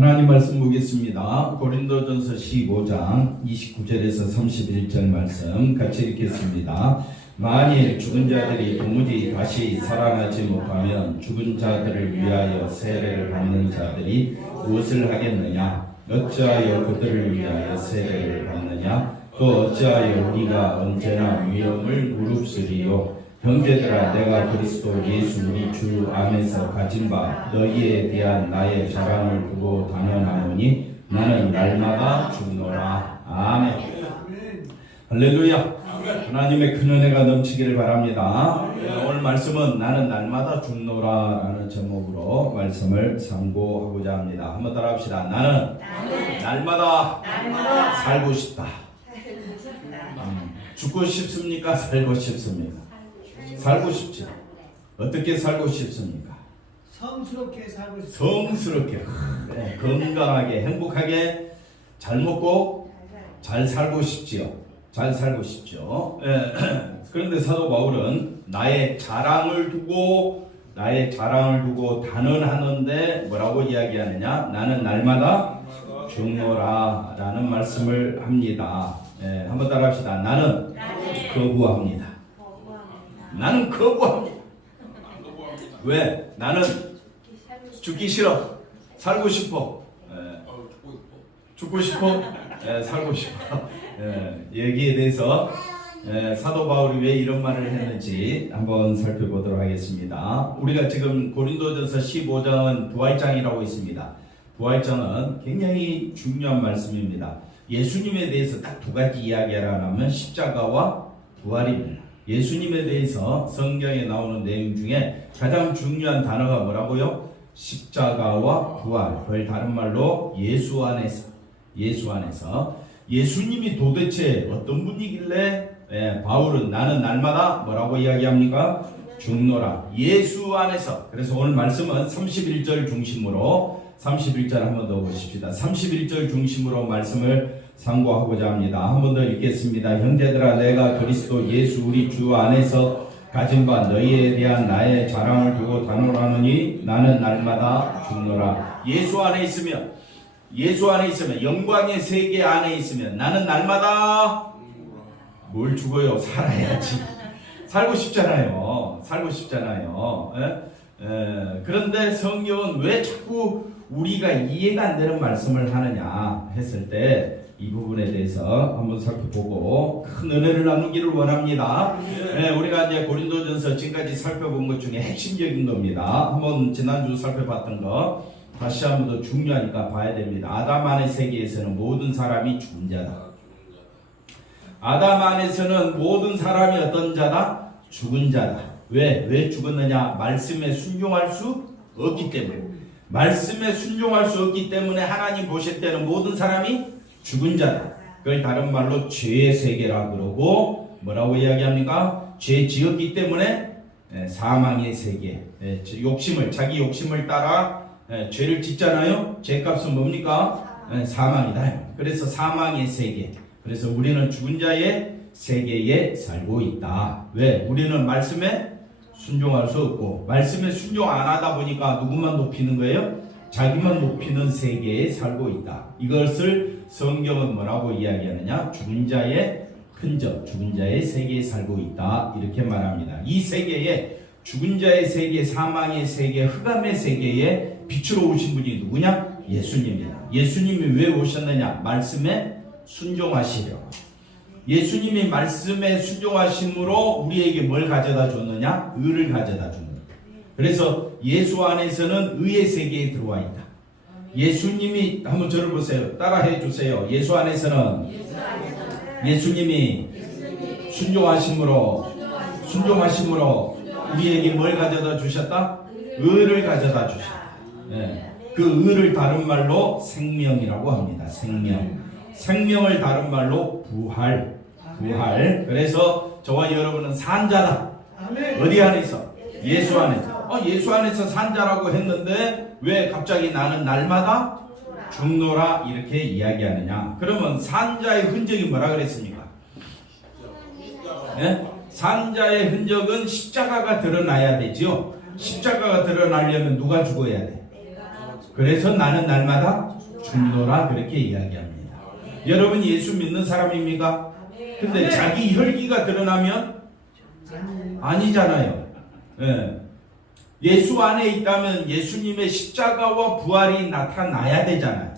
하나님 말씀 보겠습니다. 고린도전서 15장 29절에서 31절 말씀 같이 읽겠습니다. 만일 죽은 자들이 도무지 다시 살아나지 못하면 죽은 자들을 위하여 세례를 받는 자들이 무엇을 하겠느냐? 어찌하여 그들을 위하여 세례를 받느냐? 또 어찌하여 우리가 언제나 위험을 무릅쓰리요? 형제들아, 내가 그리스도 예수 우리 주 안에서 가진 바 너희에 대한 나의 자랑을 두고 단언하노니 나는 날마다 죽노라. 아멘. 할렐루야. 하나님의 큰 은혜가 넘치기를 바랍니다. 오늘 말씀은 나는 날마다 죽노라 라는 제목으로 말씀을 상고하고자 합니다. 한번 따라 합시다. 나는 날마다 살고 싶다. 죽고 싶습니까? 살고 싶습니까? 살고 싶죠. 어떻게 살고 싶습니까? 성스럽게 살고 싶습니다. 성스럽게, 건강하게, 행복하게, 잘 먹고 잘 살고 싶지요. 잘 살고 싶죠. 그런데 사도 바울은 나의 자랑을 두고 단언하는데 뭐라고 이야기하느냐? 나는 날마다 죽노라 라는 말씀을 합니다. 한번 따라 합시다. 나는 거부합니다. 나는 거부합니다. 왜? 나는 죽기 싫어. 살고 싶어. 죽고 싶어. 살고 싶어. 여기에 대해서 사도 바울이 왜 이런 말을 했는지 한번 살펴보도록 하겠습니다. 우리가 지금 고린도전서 15장은 부활장이라고 있습니다. 부활장은 굉장히 중요한 말씀입니다. 예수님에 대해서 딱 두 가지 이야기를 하면 십자가와 부활입니다. 예수님에 대해서 성경에 나오는 내용 중에 가장 중요한 단어가 뭐라고요? 십자가와 부활. 그걸 다른 말로 예수 안에서. 예수님이 도대체 어떤 분이길래 바울은 나는 날마다 뭐라고 이야기합니까? 죽노라. 예수 안에서. 그래서 오늘 말씀은 31절 중심으로 31절 한번 더 보십시다. 31절 중심으로 말씀을 상고하고자 합니다. 한 번 더 읽겠습니다. 형제들아, 내가 그리스도 예수 우리 주 안에서 가진 바 너희에 대한 나의 자랑을 두고 단언하노니 나는 날마다 죽노라. 예수 안에 있으면 영광의 세계 안에 있으면 나는 날마다 뭘 죽어요? 살아야지. 살고 싶잖아요. 그런데 성경은 왜 자꾸 우리가 이해가 안 되는 말씀을 하느냐 했을 때 이 부분에 대해서 한번 살펴보고 큰 은혜를 나누기를 원합니다. 우리가 이제 고린도전서 지금까지 살펴본 것 중에 핵심적인 겁니다. 한번 지난주 살펴봤던 거 다시 한번 더 중요하니까 봐야 됩니다. 아담 안의 세계에서는 모든 사람이 죽은 자다. 아담 안에서는 모든 사람이 어떤 자다? 죽은 자다. 왜 죽었느냐? 말씀에 순종할 수 없기 때문에. 말씀에 순종할 수 없기 때문에 하나님 보실 때는 모든 사람이 죽은 자다. 그걸 다른 말로 죄의 세계라 그러고 뭐라고 이야기합니까? 죄 지었기 때문에 사망의 세계. 자기 욕심을 따라 죄를 짓잖아요. 죄값은 뭡니까? 사망이다. 그래서 사망의 세계. 그래서 우리는 죽은 자의 세계에 살고 있다. 왜? 우리는 말씀에 순종할 수 없고 말씀에 순종 안 하다 보니까 누구만 높이는 거예요? 자기만 높이는 세계에 살고 있다. 이것을 성경은 뭐라고 이야기하느냐? 죽은 자의 흔적, 죽은 자의 세계에 살고 있다. 이렇게 말합니다. 이 세계에 죽은 자의 세계, 사망의 세계, 흑암의 세계에 빛으로 오신 분이 누구냐? 예수님이다. 예수님이 왜 오셨느냐? 말씀에 순종하시려고. 예수님이 말씀에 순종하심으로 우리에게 뭘 가져다 줬느냐? 의를 가져다 줍니다. 그래서 예수 안에서는 의의 세계에 들어와 있다. 예수님이 한번 저를 보세요. 따라해 주세요. 예수 안에서는 예수님이 순종하심으로 우리에게 뭘 가져다 주셨다? 의를 가져다 주셨다. 그 의를 다른 말로 생명이라고 합니다. 생명을 다른 말로 부활. 그래서 저와 여러분은 산자다. 어디 안에서? 예수 안에서. 예수 안에서 산자라고 했는데 왜 갑자기 나는 날마다 죽노라 이렇게 이야기하느냐? 그러면 산자의 흔적이 뭐라 그랬습니까? 산자의 흔적은 십자가가 드러나야 되지요. 십자가가 드러나려면 누가 죽어야 돼? 그래서 나는 날마다 죽노라 그렇게 이야기합니다. 여러분 예수 믿는 사람입니까? 근데 자기 혈기가 드러나면 아니잖아요. 예. 예수 안에 있다면 예수님의 십자가와 부활이 나타나야 되잖아요.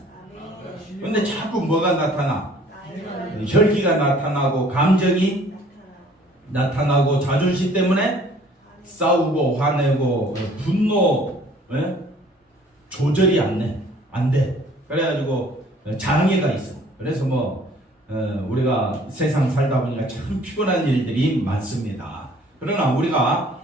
근데 자꾸 뭐가 나타나? 혈기가 나타나고 감정이 나타나고 자존심 때문에 싸우고 화내고 분노 조절이 안 돼. 그래가지고 장애가 있어. 그래서 우리가 세상 살다 보니까 참 피곤한 일들이 많습니다. 그러나 우리가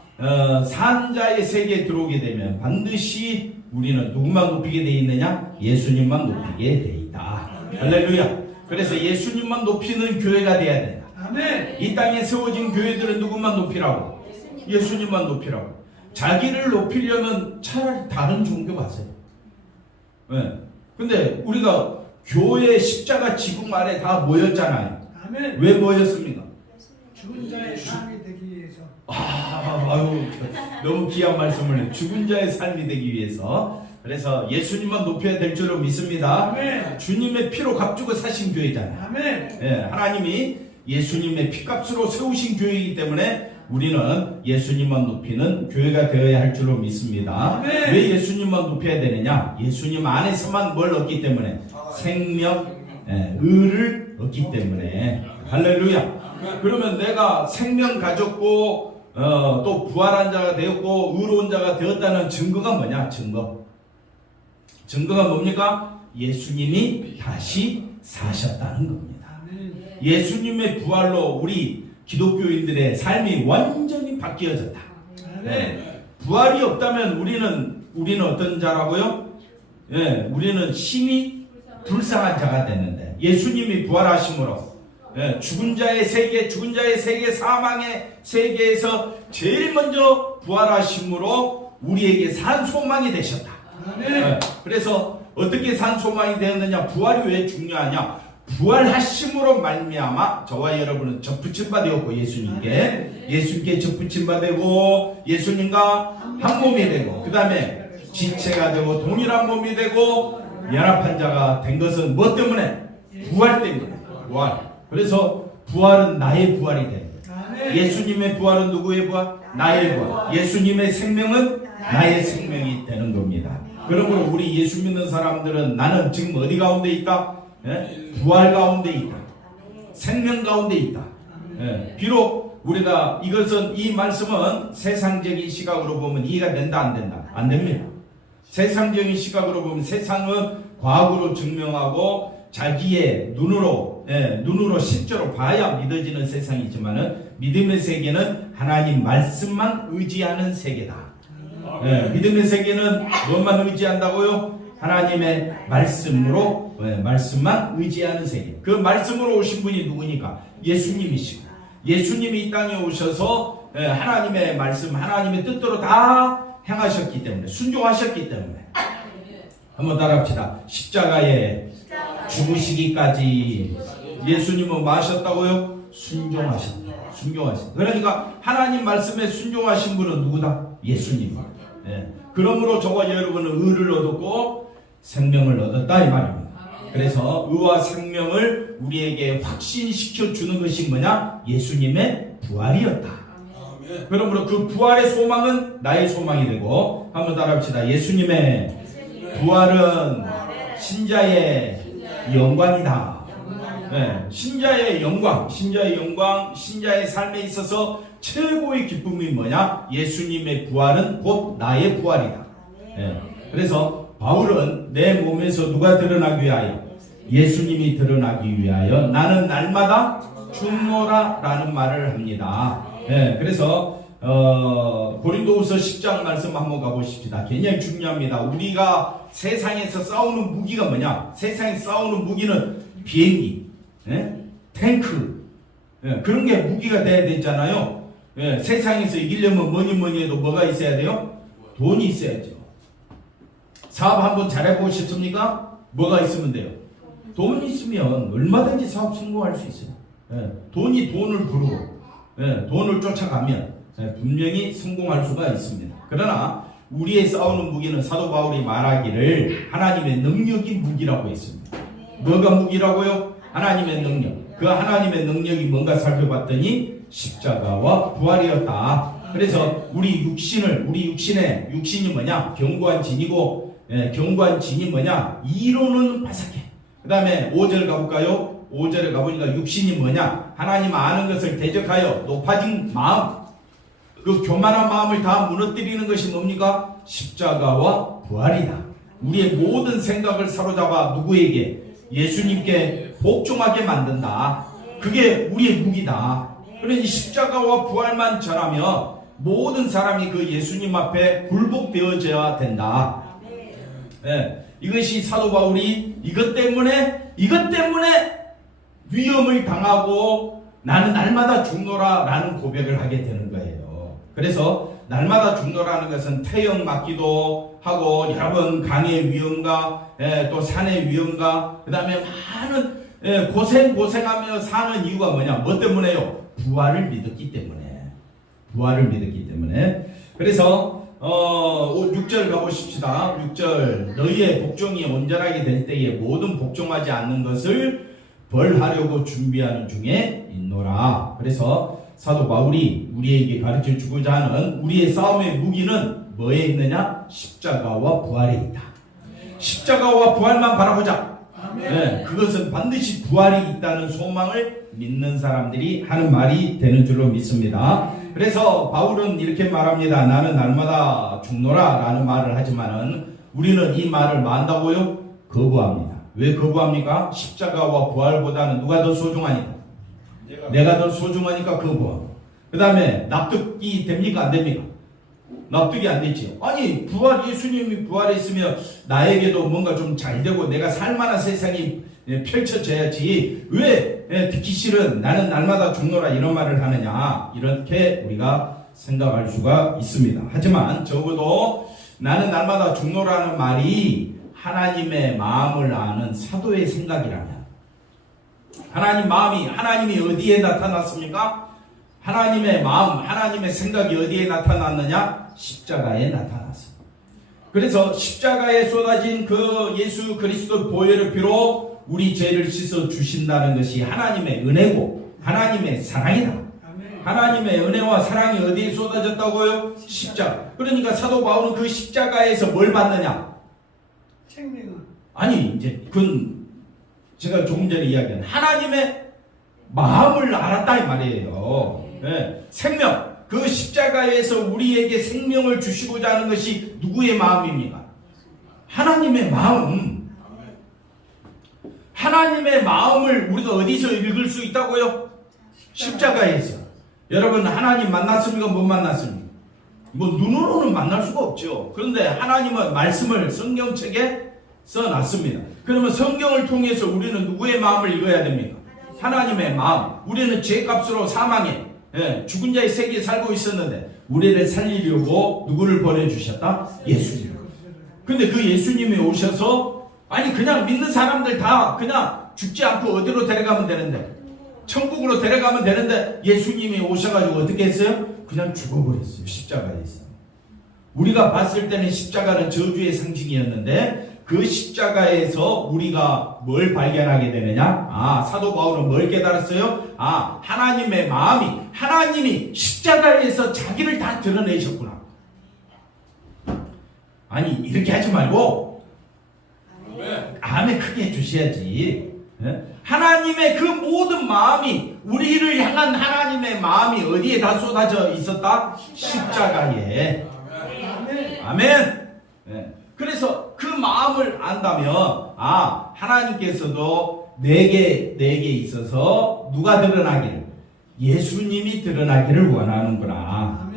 산자의 세계에 들어오게 되면 반드시 우리는 누구만 높이게 돼 있느냐? 예수님만 높이게 돼 있다. 할렐루야. 그래서 예수님만 높이는 교회가 돼야 된다. 아멘. 이 땅에 세워진 교회들은 누구만 높이라고? 예수님만 높이라고. 자기를 높이려면 차라리 다른 종교 가세요. 근데 우리가 교회 십자가 지붕 아래 다 모였잖아요. 아멘. 왜 모였습니까? 죽은 자의 삶이 되기 위해서. 아유, 너무 귀한 말씀을 죽은 자의 삶이 되기 위해서. 그래서 예수님만 높여야 될 줄로 믿습니다. 아멘. 주님의 피로 값주고 사신 교회잖아요. 아멘. 예, 하나님이 예수님의 피값으로 세우신 교회이기 때문에 우리는 예수님만 높이는 교회가 되어야 할 줄로 믿습니다. 아멘. 왜 예수님만 높여야 되느냐? 예수님 안에서만 뭘 얻기 때문에? 생명, 의를 얻기 때문에. 할렐루야. 그러면 내가 생명 가졌고 또 부활한 자가 되었고 의로운 자가 되었다는 증거가 뭐냐? 증거가 뭡니까? 예수님이 다시 사셨다는 겁니다. 예수님의 부활로 우리 기독교인들의 삶이 완전히 바뀌어졌다. 부활이 없다면 우리는 어떤 자라고요? 우리는 심히 불쌍한 자가 됐는데 예수님이 부활하심으로 죽은 자의 세계 사망의 세계에서 제일 먼저 부활하심으로 우리에게 산 소망이 되셨다. 그래서 어떻게 산 소망이 되었느냐? 부활이 왜 중요하냐? 부활하심으로 말미암아 저와 여러분은 접붙임 바 되었고 예수님께 접붙임 바 되고 예수님과 한 몸이 되고 그 다음에 지체가 되고 동일한 몸이 되고 연합한 자가 된 것은 뭐 때문에? 부활 때문에. 부활. 그래서 부활은 나의 부활이 돼. 예수님의 부활은 누구의 부활? 나의 부활. 예수님의 생명은 나의 생명이 되는 겁니다. 그러므로 우리 예수 믿는 사람들은 나는 지금 어디 가운데 있다? 부활 가운데 있다. 생명 가운데 있다. 비록 우리가 이 말씀은 세상적인 시각으로 보면 이해가 된다 안 된다? 안 됩니다. 세상적인 시각으로 보면 세상은 과학으로 증명하고 자기의 눈으로 실제로 봐야 믿어지는 세상이지만은 믿음의 세계는 하나님 말씀만 의지하는 세계다. 믿음의 세계는 무엇만 의지한다고요? 하나님의 말씀으로 말씀만 의지하는 세계. 그 말씀으로 오신 분이 누구니까? 예수님이시고 예수님이 이 땅에 오셔서 하나님의 말씀, 하나님의 뜻대로 다 행하셨기 때문에 순종하셨기 때문에 한번 따라합시다. 십자가에 죽으시기까지 예수님은 뭐 하셨다고요? 순종하셨다. 그러니까 하나님 말씀에 순종하신 분은 누구다? 예수님. 그러므로 저와 여러분은 의를 얻었고 생명을 얻었다 이 말입니다. 그래서 의와 생명을 우리에게 확신시켜 주는 것이 뭐냐? 예수님의 부활이었다. 그러므로 그 부활의 소망은 나의 소망이 되고 한번 따라합시다. 예수님의 부활은 신자의 영광이다. 신자의 영광, 신자의 삶에 있어서 최고의 기쁨이 뭐냐? 예수님의 부활은 곧 나의 부활이다. 그래서 바울은 내 몸에서 누가 드러나기 위하여? 예수님이 드러나기 위하여 나는 날마다 죽노라 라는 말을 합니다. 그래서 고린도후서 10장 말씀 한번 가보십시다. 굉장히 중요합니다. 우리가 세상에서 싸우는 무기가 뭐냐? 세상에서 싸우는 무기는 비행기, 탱크, 그런 게 무기가 돼야 되잖아요. 세상에서 이기려면 뭐니 해도 뭐가 있어야 돼요? 돈이 있어야죠. 사업 한번 잘해보고 싶습니까? 뭐가 있으면 돼요? 돈이 있으면 얼마든지 사업 성공할 수 있어요. 돈이 돈을 부르고 돈을 쫓아가면 분명히 성공할 수가 있습니다. 그러나 우리의 싸우는 무기는 사도 바울이 말하기를 하나님의 능력이 무기라고 했습니다. 뭐가 무기라고요? 하나님의 능력. 그 하나님의 능력이 뭔가 살펴봤더니 십자가와 부활이었다. 그래서 우리 육신이 뭐냐? 견고한 진이고, 견고한 진이 뭐냐? 이론은 바삭해. 그 다음에 5절 가볼까요? 5절에 가보니까 육신이 뭐냐? 하나님 아는 것을 대적하여 높아진 마음, 그 교만한 마음을 다 무너뜨리는 것이 뭡니까? 십자가와 부활이다. 우리의 모든 생각을 사로잡아 누구에게? 예수님께 복종하게 만든다. 그게 우리의 무기다. 그러니 십자가와 부활만 전하면 모든 사람이 그 예수님 앞에 굴복되어져야 된다. 이것이 사도 바울이 이것 때문에 위험을 당하고 나는 날마다 죽노라 라는 고백을 하게 되는 거예요. 그래서 날마다 죽노라는 것은 태형 맞기도 하고 여러분 강의 위험과 또 산의 위험과 그 다음에 많은 고생하며 사는 이유가 뭐냐? 뭐 때문에요? 부활을 믿었기 때문에. 그래서 6절 가보십시다. 6절 너희의 복종이 온전하게 될 때에 모든 복종하지 않는 것을 벌하려고 준비하는 중에 있노라. 그래서 사도 바울이 우리에게 가르쳐 주고자 하는 우리의 싸움의 무기는 뭐에 있느냐? 십자가와 부활에 있다. 십자가와 부활만 바라보자. 그것은 반드시 부활이 있다는 소망을 믿는 사람들이 하는 말이 되는 줄로 믿습니다. 그래서 바울은 이렇게 말합니다. 나는 날마다 죽노라 라는 말을 하지만은 우리는 이 말을 만다고요? 거부합니다. 왜 거부합니까? 십자가와 부활보다는 누가 더 소중하니까? 내가 더 소중하니까 거부하고. 그 다음에 납득이 됩니까? 안 됩니까? 납득이 안 되지요. 아니 예수님이 부활했으면 나에게도 뭔가 좀 잘되고 내가 살만한 세상이 펼쳐져야지 왜 듣기 싫은 나는 날마다 죽노라 이런 말을 하느냐, 이렇게 우리가 생각할 수가 있습니다. 하지만 적어도 나는 날마다 죽노라는 말이 하나님의 마음을 아는 사도의 생각이라면, 하나님이 어디에 나타났습니까? 하나님의 마음, 하나님의 생각이 어디에 나타났느냐? 십자가에 나타났습니다. 그래서 십자가에 쏟아진 그 예수 그리스도 보혈의 피로 우리 죄를 씻어 주신다는 것이 하나님의 은혜고 하나님의 사랑이다. 하나님의 은혜와 사랑이 어디에 쏟아졌다고요? 십자가. 그러니까 사도 바울은 그 십자가에서 뭘 받느냐? 생명은. 아니 이제 그건 제가 조금 전에 이야기한 하나님의 마음을 알았다 이 말이에요. 생명. 그 십자가에서 우리에게 생명을 주시고자 하는 것이 누구의 마음입니까? 하나님의 마음. 하나님의 마음을 우리가 어디서 읽을 수 있다고요? 십자가에서. 여러분 하나님 만났습니까? 못 만났습니까? 뭐 눈으로는 만날 수가 없죠. 그런데 하나님은 말씀을 성경책에 써놨습니다. 그러면 성경을 통해서 우리는 누구의 마음을 읽어야 됩니까? 하나님의 마음. 우리는 죄값으로 사망에 죽은 자의 세계에 살고 있었는데 우리를 살리려고 누구를 보내주셨다? 예수님. 근데 그 예수님이 오셔서 아니 그냥 믿는 사람들 다 그냥 죽지 않고 어디로 데려가면 되는데, 천국으로 데려가면 되는데 예수님이 오셔가지고 어떻게 했어요? 그냥 죽어버렸어요. 십자가에서. 우리가 봤을 때는 십자가는 저주의 상징이었는데 그 십자가에서 우리가 뭘 발견하게 되느냐? 사도 바울은 뭘 깨달았어요? 하나님의 마음이, 하나님이 십자가에서 자기를 다 드러내셨구나. 아니 이렇게 하지 말고 아멘 크게 해주셔야지. 하나님의 그 모든 마음이, 우리를 향한 하나님의 마음이 어디에 다 쏟아져 있었다? 십자가에. 아멘. 그래서 그 마음을 안다면 하나님께서도 내게 있어서 누가 드러나기를? 예수님이 드러나기를 원하는구나.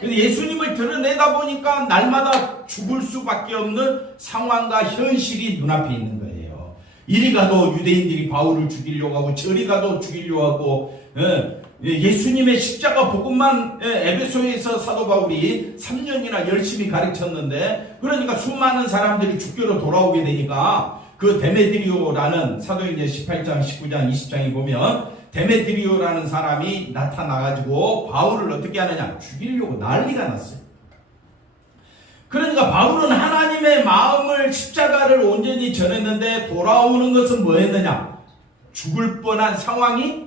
근데 예수님을 드러내다 보니까 날마다 죽을 수밖에 없는 상황과 현실이 눈앞에 있는 거예요. 이리 가도 유대인들이 바울을 죽이려고 하고 저리 가도 죽이려고 하고 예수님의 십자가 복음만 에베소에서 사도 바울이 3년이나 열심히 가르쳤는데, 그러니까 수많은 사람들이 죽교로 돌아오게 되니까 그 데메드리오라는 사도행전 18장, 19장, 20장에 보면 데메드리오라는 사람이 나타나가지고 바울을 어떻게 하느냐? 죽이려고 난리가 났어요. 그러니까 바울은 하나님의 마음을 십자가를 온전히 전했는데 돌아오는 것은 뭐였느냐? 죽을 뻔한 상황이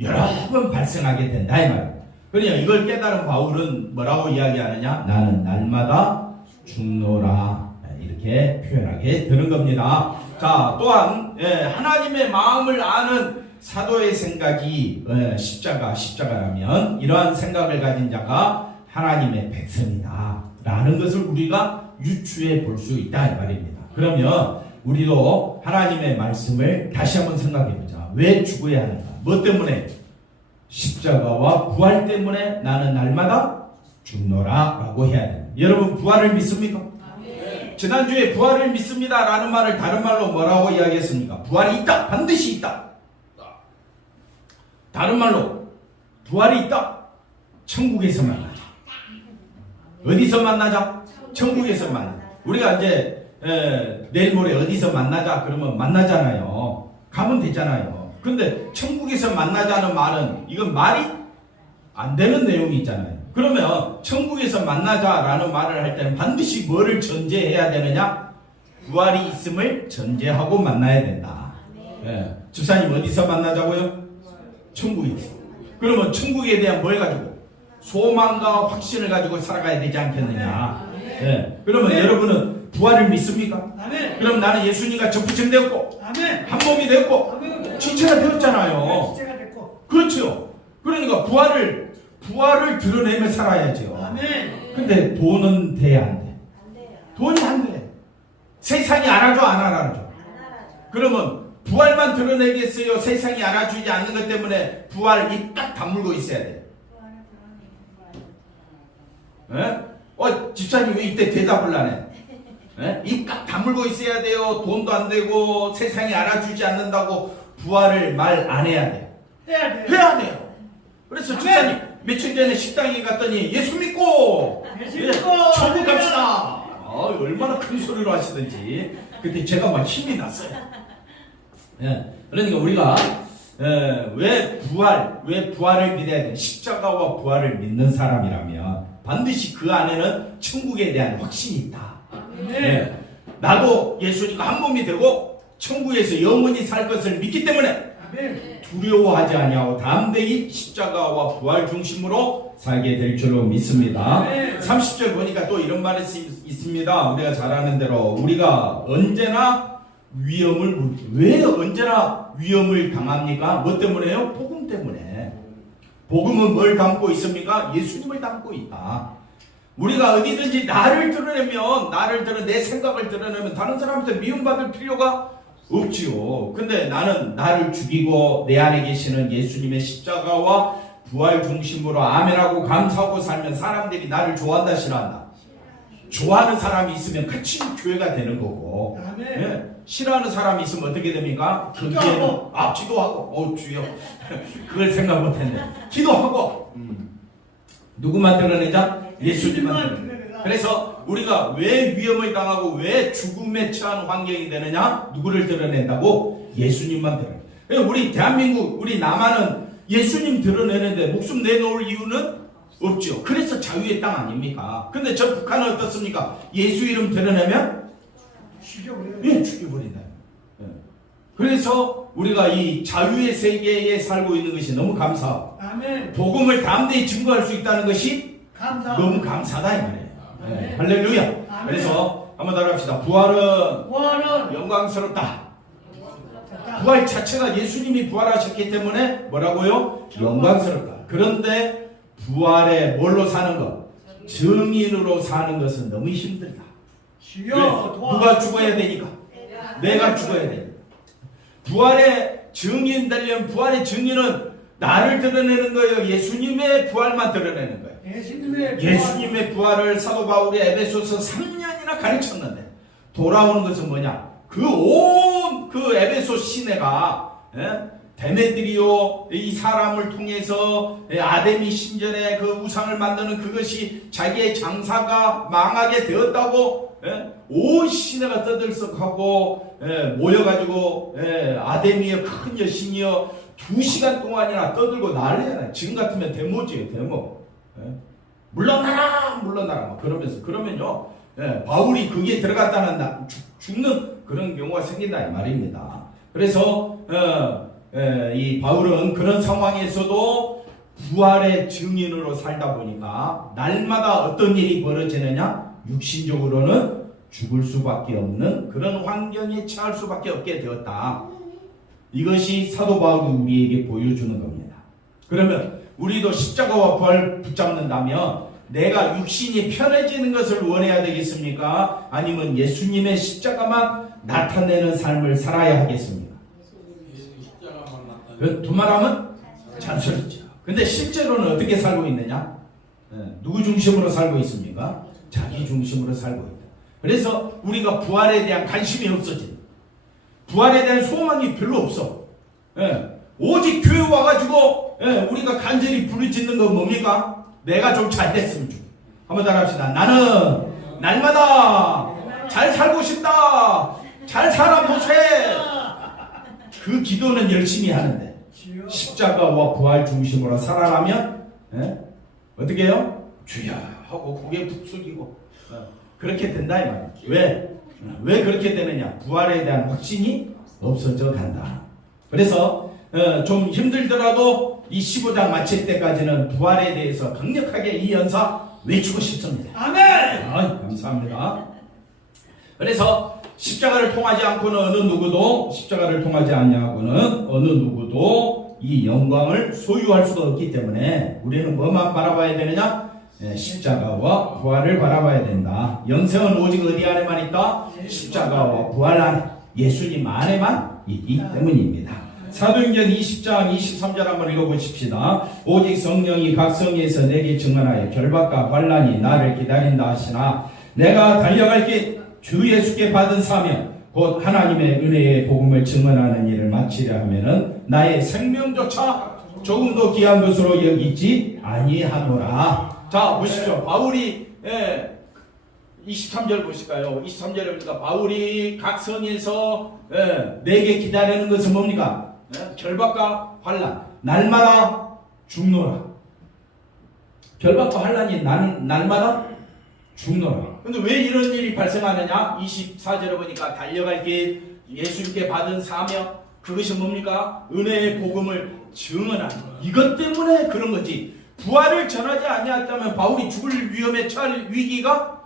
여러 번 발생하게 된다 이 말이에요. 그러니까 이걸 깨달은 바울은 뭐라고 이야기하느냐? 나는 날마다 죽노라 이렇게 표현하게 되는 겁니다. 자, 또한 하나님의 마음을 아는 사도의 생각이 십자가라면 이러한 생각을 가진 자가 하나님의 백성이다 라는 것을 우리가 유추해 볼 수 있다 이 말입니다. 그러면 우리도 하나님의 말씀을 다시 한번 생각해 보자. 왜 죽어야 하는가? 뭐 때문에? 십자가와 부활 때문에 나는 날마다 죽노라 라고 해야 돼요. 여러분 부활을 믿습니까? 네. 지난주에 부활을 믿습니다 라는 말을 다른 말로 뭐라고 이야기했습니까? 부활이 있다. 반드시 있다. 다른 말로 부활이 있다. 천국에서 만나자. 어디서 만나자? 천국에서 만나자. 우리가 이제 내일 모레 어디서 만나자 그러면 만나잖아요. 가면 되잖아요. 근데 천국에서 만나자는 말은 이건 말이 안 되는 내용이 있잖아요. 그러면 천국에서 만나자라는 말을 할 때는 반드시 뭐를 전제해야 되느냐? 부활이 있음을 전제하고 만나야 된다. 집사님 어디서 만나자고요? 천국에서. 그러면 천국에 대한 뭘 가지고? 소망과 확신을 가지고 살아가야 되지 않겠느냐? 그러면 여러분은 부활을 믿습니까? 아멘. 그럼 나는 예수님과 접붙임되었고 아멘. 한 몸이 되었고 아멘. 지체가 되었잖아요. 지체가 됐고. 그렇죠. 그러니까 부활을 드러내며 살아야죠. 아멘. 근데 돈은 돼야 안 돼? 안 돼요. 돈이 안 돼. 세상이 알아줘 안 알아줘? 안 알아줘. 그러면 부활만 드러내겠어요? 세상이 알아주지 않는 것 때문에 부활 입 딱 다물고 있어야 돼. 집사님 왜 이때 대답을 안 해? 입 딱 다물고 있어야 돼요. 돈도 안 되고 세상이 알아주지 않는다고 부활을 말 안 해야 돼. 해야 돼. 해야 돼요. 그래서 집사님 며칠 전에 식당에 갔더니 예수 믿고 예수 믿고 천국 갑시다. 얼마나 큰 소리로 하시든지 그때 제가 막 힘이 났어요. 그러니까 우리가 왜 부활을 믿어야 돼? 십자가와 부활을 믿는 사람이라면 반드시 그 안에는 천국에 대한 확신이 있다. 나도 예수님과 한 몸이 되고 천국에서 영원히 살 것을 믿기 때문에 아멘. 두려워하지 아니하고 담대히 십자가와 부활 중심으로 살게 될 줄로 믿습니다. 30절 보니까 또 이런 말이 있습니다. 우리가 잘 아는 대로 우리가 언제나 왜 언제나 위험을 당합니까? 뭐 때문에요? 복음 때문에. 복음은 뭘 담고 있습니까? 예수님을 담고 있다. 우리가 어디든지 나를 드러내면 내 생각을 드러내면 다른 사람한테 미움받을 필요가 없지요. 근데 나는 나를 죽이고 내 안에 계시는 예수님의 십자가와 부활 중심으로 아멘하고 감사하고 살면 사람들이 나를 좋아한다 싫어한다? 좋아하는 사람이 있으면 같이 교회가 되는 거고 싫어하는 사람이 있으면 어떻게 됩니까? 기도하고 주여 그걸 생각 못했네. 기도하고 누구만 드러내자? 예수님만 드러내자. 그래서 우리가 왜 위험을 당하고 왜 죽음에 처한 환경이 되느냐? 누구를 드러낸다고? 예수님만 드러내. 우리 대한민국 우리 남한은 예수님 드러내는데 목숨 내놓을 이유는 없죠. 그래서 자유의 땅 아닙니까? 근데 저 북한은 어떻습니까? 예수 이름 드러내면 죽여버려요. 죽여버린다. 그래서 우리가 이 자유의 세계에 살고 있는 것이 너무 감사하고 아멘. 복음을 담대히 증거할 수 있다는 것이 너무 감사하다 이 말이에요. 할렐루야. 아멘. 그래서 한번 따라 합시다. 부활은 영광스럽다. 부활 자체가 예수님이 부활하셨기 때문에 뭐라고요? 영광스럽다. 그런데 부활에 뭘로 사는 것? 증인으로 사는 것은 너무 힘들다. 왜? 누가 죽어야 되니까? 내가 죽어야 돼. 부활의 증인 되려면 부활의 증인은 나를 드러내는 거예요. 예수님의 부활만 드러내는 거예요. 예수님의 부활을 사도 바울이 에베소서 3년이나 가르쳤는데 돌아오는 것은 뭐냐? 그 에베소 시내가 데메드리오 이 사람을 통해서 아데미 신전에 그 우상을 만드는 그것이 자기의 장사가 망하게 되었다고 온 시내가 떠들썩하고 모여가지고 아데미의 큰 여신이여 2시간 동안이나 떠들고 난리잖아요. 지금 같으면 데모지예요. 데모. 물러나라 그러면서 그러면요 바울이 거기에 들어갔다는 죽는 그런 경우가 생긴다 이 말입니다. 그래서 이 바울은 그런 상황에서도 부활의 증인으로 살다 보니까 날마다 어떤 일이 벌어지느냐? 육신적으로는 죽을 수밖에 없는 그런 환경에 처할 수밖에 없게 되었다. 이것이 사도 바울이 우리에게 보여주는 겁니다. 그러면 우리도 십자가와 부활을 붙잡는다면 내가 육신이 편해지는 것을 원해야 되겠습니까? 아니면 예수님의 십자가만 나타내는 삶을 살아야 하겠습니까? 그 두 말하면 잔소리죠. 근데 실제로는 어떻게 살고 있느냐? 누구 중심으로 살고 있습니까? 자기 중심으로 살고 있다. 그래서 우리가 부활에 대한 관심이 없어진, 부활에 대한 소망이 별로 없어. 오직 교회 와가지고 우리가 간절히 부르짖는 건 뭡니까? 내가 좀 잘 됐으면 좋겠다. 한번 따라합시다. 나는 날마다 잘 살고 싶다. 잘 살아보세. 그 기도는 열심히 하는데 십자가와 부활 중심으로 살아가면 어떻게 해요? 주야 하고 고개 푹 숙이고 그렇게 된다 이 말이에요. 왜 그렇게 되느냐? 부활에 대한 확신이 없어져 간다. 그래서 좀 힘들더라도 이 15장 마칠 때까지는 부활에 대해서 강력하게 이 연사 외치고 싶습니다. 아멘. 감사합니다. 그래서 십자가를 통하지 않고는 어느 누구도 이 영광을 소유할 수가 없기 때문에 우리는 뭐만 바라봐야 되느냐? 십자가와 부활을 바라봐야 된다. 영생은 오직 어디 안에만 있다? 십자가와 부활 안에, 예수님 안에만 있기 때문입니다. 사도행전 20장 23절 한번 읽어보십시다. 오직 성령이 각 성에서 내게 증언하여 결박과 환난이 나를 기다린다 하시나 내가 달려갈 길 주 예수께 받은 사명 곧 하나님의 은혜의 복음을 증언하는 일을 마치려 하면은 나의 생명조차 조금도 귀한 것으로 여기지 아니하노라. 자 보십시오. 바울이 23절 보실까요? 23절에 보니까 바울이 각 성에서 내게 기다리는 것은 뭡니까? 결박과 환난, 날마다 죽노라. 결박과 환난이 날마다 죽노라. 근데 왜 이런 일이 발생하느냐? 24절에 보니까 달려갈 길, 예수님께 받은 사명, 그것이 뭡니까? 은혜의 복음을 증언하는 것. 이것 때문에 그런 거지. 부활을 전하지 아니했다면 바울이 죽을 위험에 처할 위기가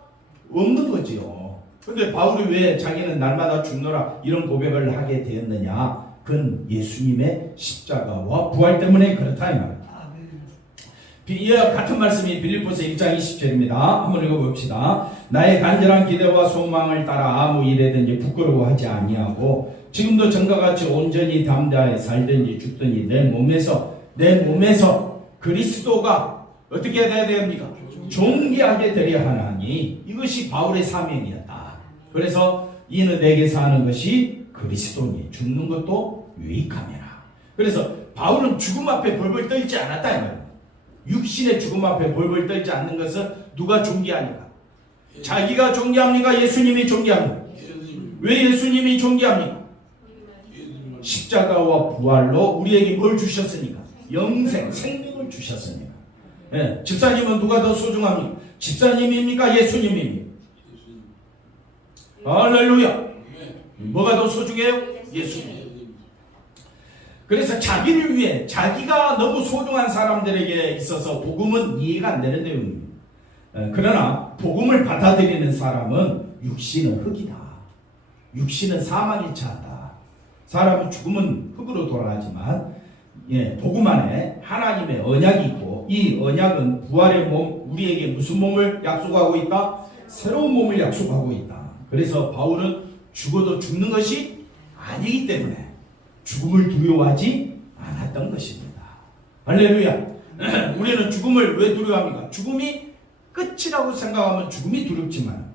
없는 거지요. 근데 바울이 왜 자기는 날마다 죽노라 이런 고백을 하게 되었느냐? 그건 예수님의 십자가와 부활 때문에 그렇다 이 말입니다. 이와 같은 말씀이 빌립보서 1장 20절입니다. 한번 읽어봅시다. 나의 간절한 기대와 소망을 따라 아무 일에든지 부끄러워하지 아니하고 지금도 전과 같이 온전히 담대하여 살든지 죽든지 내 몸에서 그리스도가 어떻게 해야 됩니까? 존귀하게 되려 하나니 이것이 바울의 사명이었다. 그래서 이는 내게 사는 것이 그리스도니 죽는 것도 유익함이라. 그래서 바울은 죽음 앞에 벌벌 떨지 않았다 이 말이에요. 육신의 죽음 앞에 벌벌 떨지 않는 것은 누가 존귀하니까? 자기가 존귀합니까? 예수님이 존귀합니까? 왜 예수님이 존귀합니까? 십자가와 부활로 우리에게 뭘 주셨으니까? 영생, 생명을 주셨으니까. 집사님은 누가 더 소중합니까? 집사님입니까? 예수님입니까? 할렐루야. 뭐가 더 소중해요? 예수님. 그래서 자기를 위해 자기가 너무 소중한 사람들에게 있어서 복음은 이해가 안 되는 내용입니다. 그러나 복음을 받아들이는 사람은 육신은 흙이다. 육신은 사망에 처한다. 사람은 죽으면 흙으로 돌아가지만 복음 안에 하나님의 언약이 있고 이 언약은 부활의 몸, 우리에게 무슨 몸을 약속하고 있다? 새로운 몸을 약속하고 있다. 그래서 바울은 죽어도 죽는 것이 아니기 때문에 죽음을 두려워하지 않았던 것입니다. 할렐루야. 우리는 죽음을 왜 두려워합니까? 죽음이 끝이라고 생각하면 죽음이 두렵지만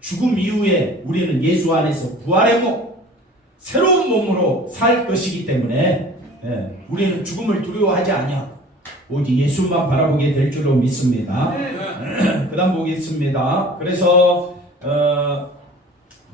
죽음 이후에 우리는 예수 안에서 부활의 몸, 새로운 몸으로 살 것이기 때문에 우리는 죽음을 두려워하지 아니하고 오직 예수만 바라보게 될 줄로 믿습니다. 그 다음 보겠습니다. 그래서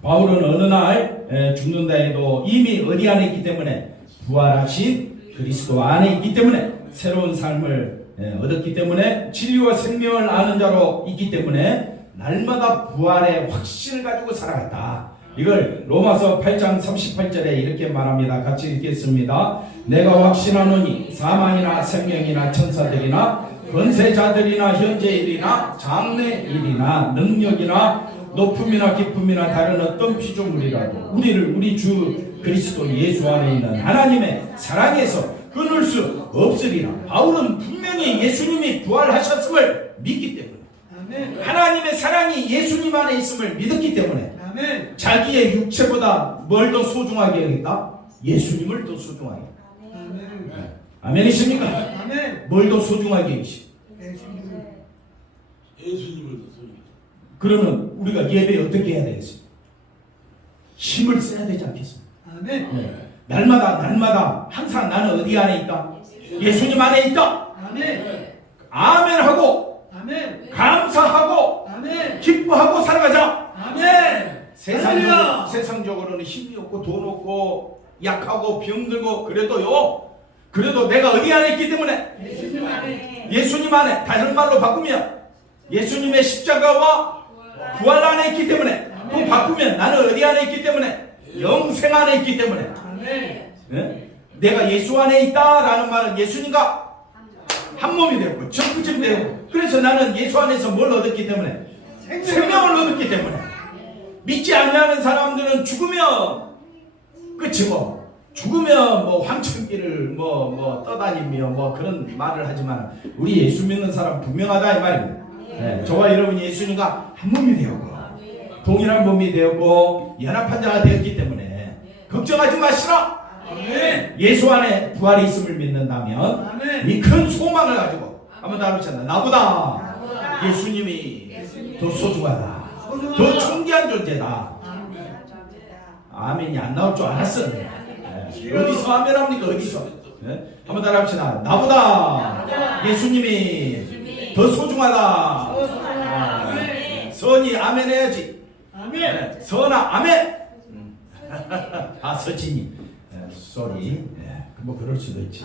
바울은 어느 날 죽는다 해도 이미 어디 안에 있기 때문에 부활하신 그리스도 안에 있기 때문에 새로운 삶을 얻었기 때문에 진리와 생명을 아는 자로 있기 때문에 날마다 부활의 확신을 가지고 살아갔다. 이걸 로마서 8장 38절에 이렇게 말합니다. 같이 읽겠습니다. 내가 확신하노니 사망이나 생명이나 천사들이나 권세자들이나 현재일이나 장래일이나 능력이나 높음이나 깊음이나 다른 어떤 피조물이라도 우리를 우리 주 그리스도 예수 안에 있는 하나님의 사랑에서 끊을 수 없으리라. 바울은 분명히 예수님이 부활하셨음을 믿기 때문에, 아멘. 하나님의 사랑이 예수님 안에 있음을 믿었기 때문에 아멘. 자기의 육체보다 뭘 더 소중하게 여긴다? 예수님을 더 소중하게. 아멘. 아멘이십니까? 아멘. 뭘 더 소중하게 여기시? 예수님을 더 소중히. 그러면 우리가 예배 어떻게 해야 되겠습니까? 힘을 써야 되지 않겠습니까? 아멘. 날마다 항상 나는 어디 안에 있다? 예수님 안에 있다. 아멘. 아멘하고 아멘. 감사하고 아멘. 기뻐하고 살아가자. 아멘. 할렐루야. 세상적으로는 힘이 없고 돈 없고 약하고 병들고 그래도 내가 어디 안에 있기 때문에 예수님 안에. 예수님 안에, 다른 말로 바꾸면 예수님의 십자가와 부활 안에 있기 때문에, 또 바꾸면 나는 어디 안에 있기 때문에 영생 안에 있기 때문에. 아멘. 예? 내가 예수 안에 있다라는 말은 예수님과 한 몸이 되고 적부집 되고, 그래서 나는 예수 안에서 뭘 얻었기 때문에 생명을 얻었기 때문에. 믿지 않는 사람들은 죽으면 끝이고, 죽으면 뭐 황천길을 뭐 떠다니며 뭐 그런 말을 하지만 우리 예수 믿는 사람 분명하다 이 말입니다. 네, 저와 여러분이 예수님과 한 몸이 되었고 동일한 몸이 되었고 연합한 자가 되었기 때문에 걱정하지 마시라. 아멘. 예수 안에 부활이 있음을 믿는다면 아멘. 이 큰 소망을 가지고 한번 더 해보잖아요. 나보다 예수님이 더 소중하다, 더 존귀한 존재다. 아멘이 안 나올 줄 알았어. 어디서 아멘 합니까? 어디서? 네? 한번 따라 합시다. 나보다 예수님이 더 소중하다. 선이 아멘 해야지. 아멘. 선아 아멘. 아 서진이 쏘리. 뭐 그럴 수도 있지.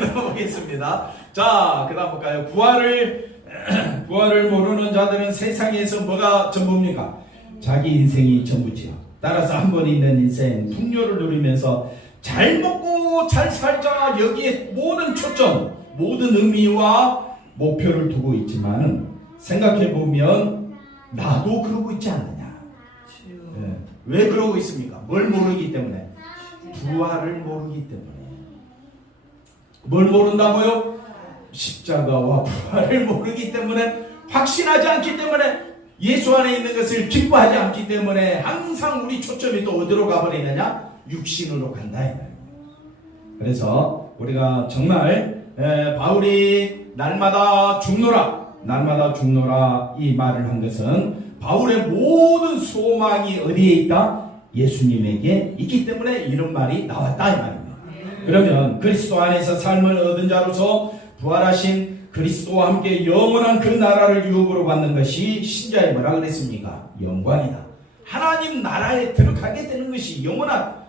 넘어가겠습니다. 자, 그 다음 볼까요? 부활을 모르는 자들은 세상에서 뭐가 전부입니까? 자기 인생이 전부지요. 따라서 한 번 있는 인생 풍요를 누리면서 잘 먹고 잘 살자, 여기에 모든 초점, 모든 의미와 목표를 두고 있지만은 생각해보면 나도 그러고 있지 않느냐. 네. 왜 그러고 있습니까? 뭘 모르기 때문에? 부활을 모르기 때문에. 뭘 모른다고요? 십자가와 부활을 모르기 때문에, 확신하지 않기 때문에, 예수 안에 있는 것을 기뻐하지 않기 때문에 항상 우리 초점이 또 어디로 가버리느냐? 육신으로 간다. 그래서 우리가 정말 바울이 날마다 죽노라 이 말을 한 것은 바울의 모든 소망이 어디에 있다? 예수님에게 있기 때문에 이런 말이 나왔다 이 말입니다. 그러면 그리스도 안에서 삶을 얻은 자로서 부활하신 그리스도와 함께 영원한 그 나라를 유업으로 받는 것이 신자의 뭐라 그랬습니까? 영광이다. 하나님 나라에 들어가게 되는 것이 영원한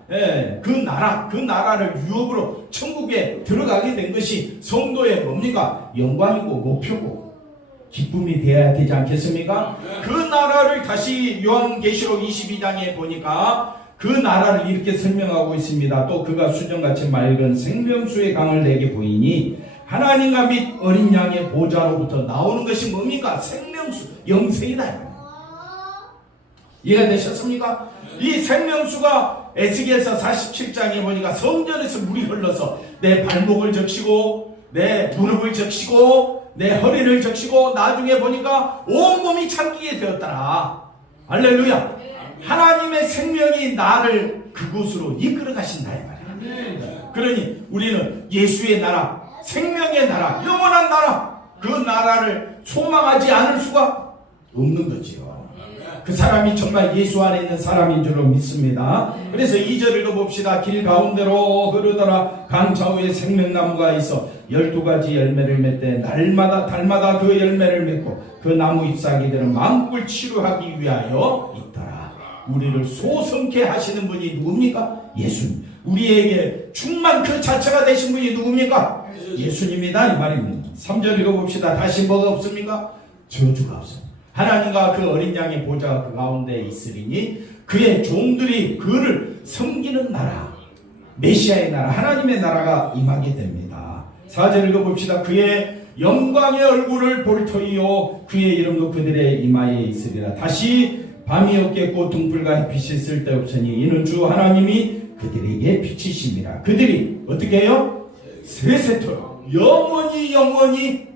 그 나라를 유업으로 천국에 들어가게 된 것이 성도의 뭡니까? 영광이고 목표고 기쁨이 되어야 되지 않겠습니까? 그 나라를 다시 요한계시록 22장에 보니까 그 나라를 이렇게 설명하고 있습니다. 또 그가 수정같이 맑은 생명수의 강을 내게 보이니 하나님과 및 어린 양의 보좌로부터 나오는 것이 뭡니까? 생명수, 영생이다. 이해가 되셨습니까? 이 생명수가 에스겔서 47장에 보니까 성전에서 물이 흘러서 내 발목을 적시고 내 무릎을 적시고 내 허리를 적시고 나중에 보니까 온몸이 잠기게 되었더라. 할렐루야. 하나님의 생명이 나를 그곳으로 이끌어 가신다 이 말이야. 그러니 우리는 예수의 나라, 생명의 나라, 영원한 나라, 그 나라를 소망하지 않을 수가 없는 거지요. 그 사람이 정말 예수 안에 있는 사람인 줄로 믿습니다. 그래서 2절 읽어봅시다. 길 가운데로 흐르더라 강 좌우에 생명나무가 있어 12가지 열매를 맺되 달마다 그 열매를 맺고 그 나무 잎사귀들은 만국을 치료하기 위하여 있더라. 우리를 소성케 하시는 분이 누굽니까? 예수님. 우리에게 충만 그 자체가 되신 분이 누굽니까? 예수님이다 이 말입니다. 3절 읽어봅시다. 다시 뭐가 없습니까? 저주가 없습니다. 하나님과 그 어린 양의 보좌가 그 가운데 있으리니 그의 종들이 그를 섬기는 나라, 메시아의 나라, 하나님의 나라가 임하게 됩니다. 4절 읽어봅시다. 그의 영광의 얼굴을 볼 터이요 그의 이름도 그들의 이마에 있으리라. 다시 밤이 없겠고 등불과 햇빛이 쓸데없으니 이는 주 하나님이 그들에게 비치심이라. 그들이 어떻게 해요? 세세토록 영원히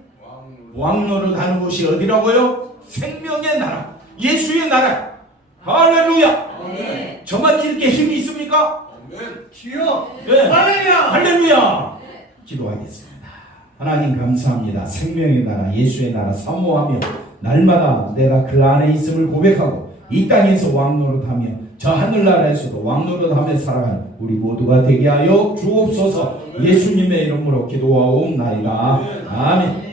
왕노릇하는 곳이 어디라고요? 생명의 나라, 예수의 나라. 할렐루야. 네. 저만 이렇게 힘이 있습니까? 주여. 네. 할렐루야. 할렐루야. 기도하겠습니다. 하나님 감사합니다. 생명의 나라, 예수의 나라 사모하며 날마다 내가 그 안에 있음을 고백하고 이 땅에서 왕노릇하며 저 하늘나라에서도 왕노릇하며 살아가는 우리 모두가 되게 하여 주옵소서. 예수님의 이름으로 기도하옵나이다. 아멘.